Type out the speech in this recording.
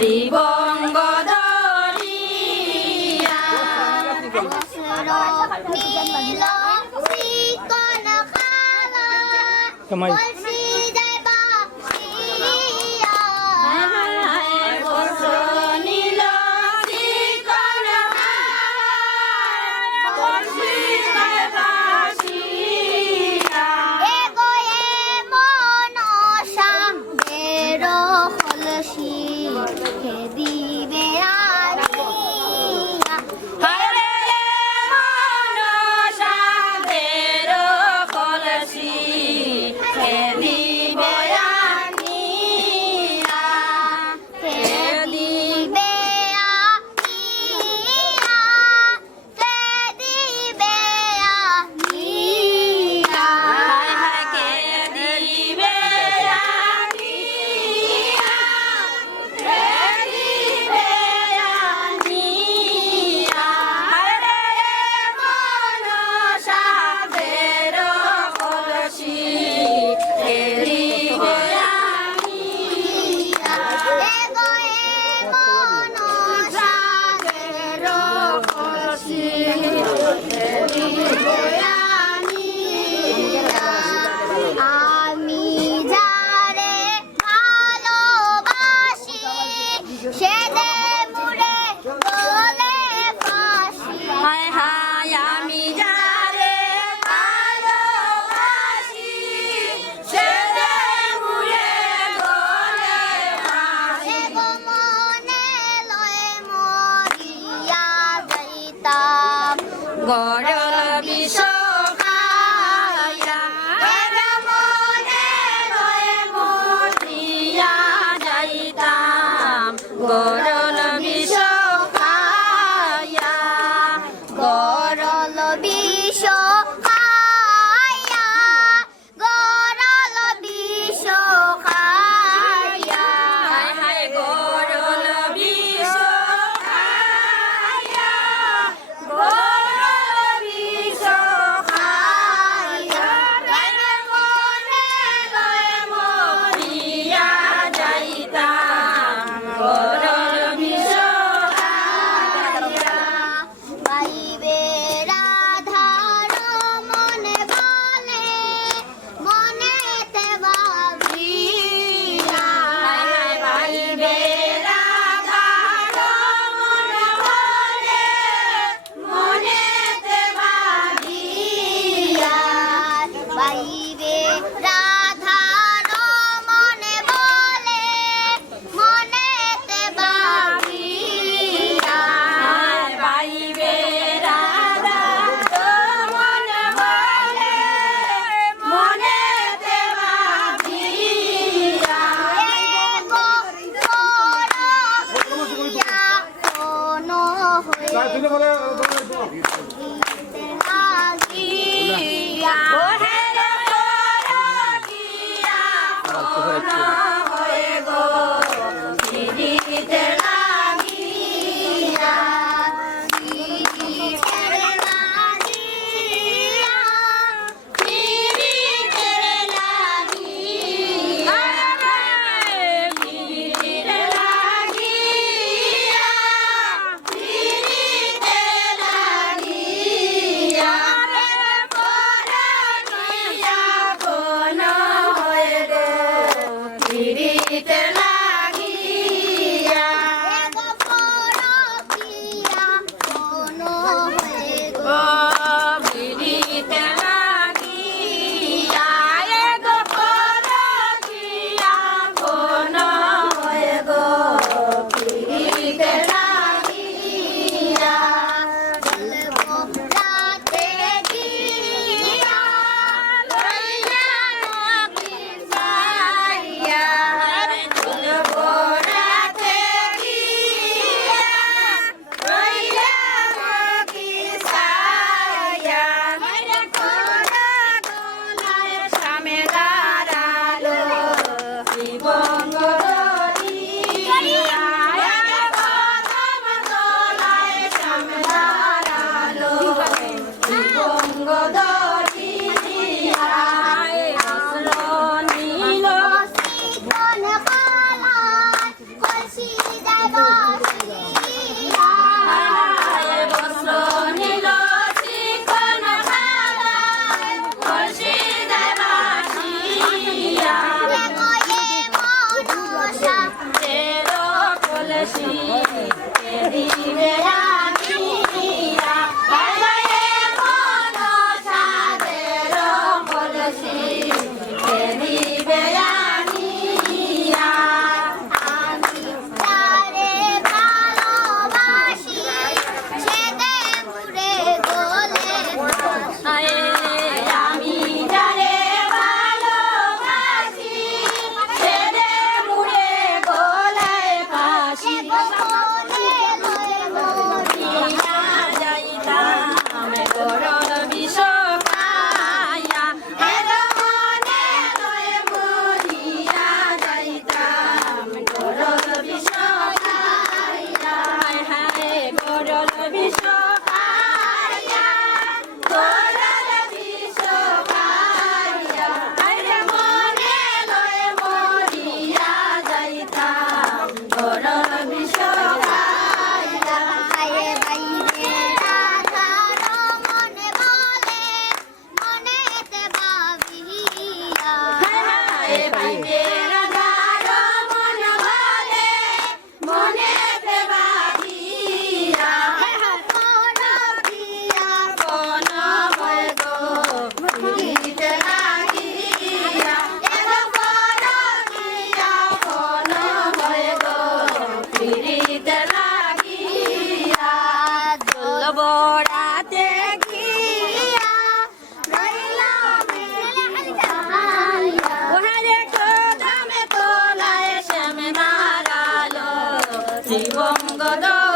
ত্রিবঙ্গদরিয়া সময় করে 지범 거죠.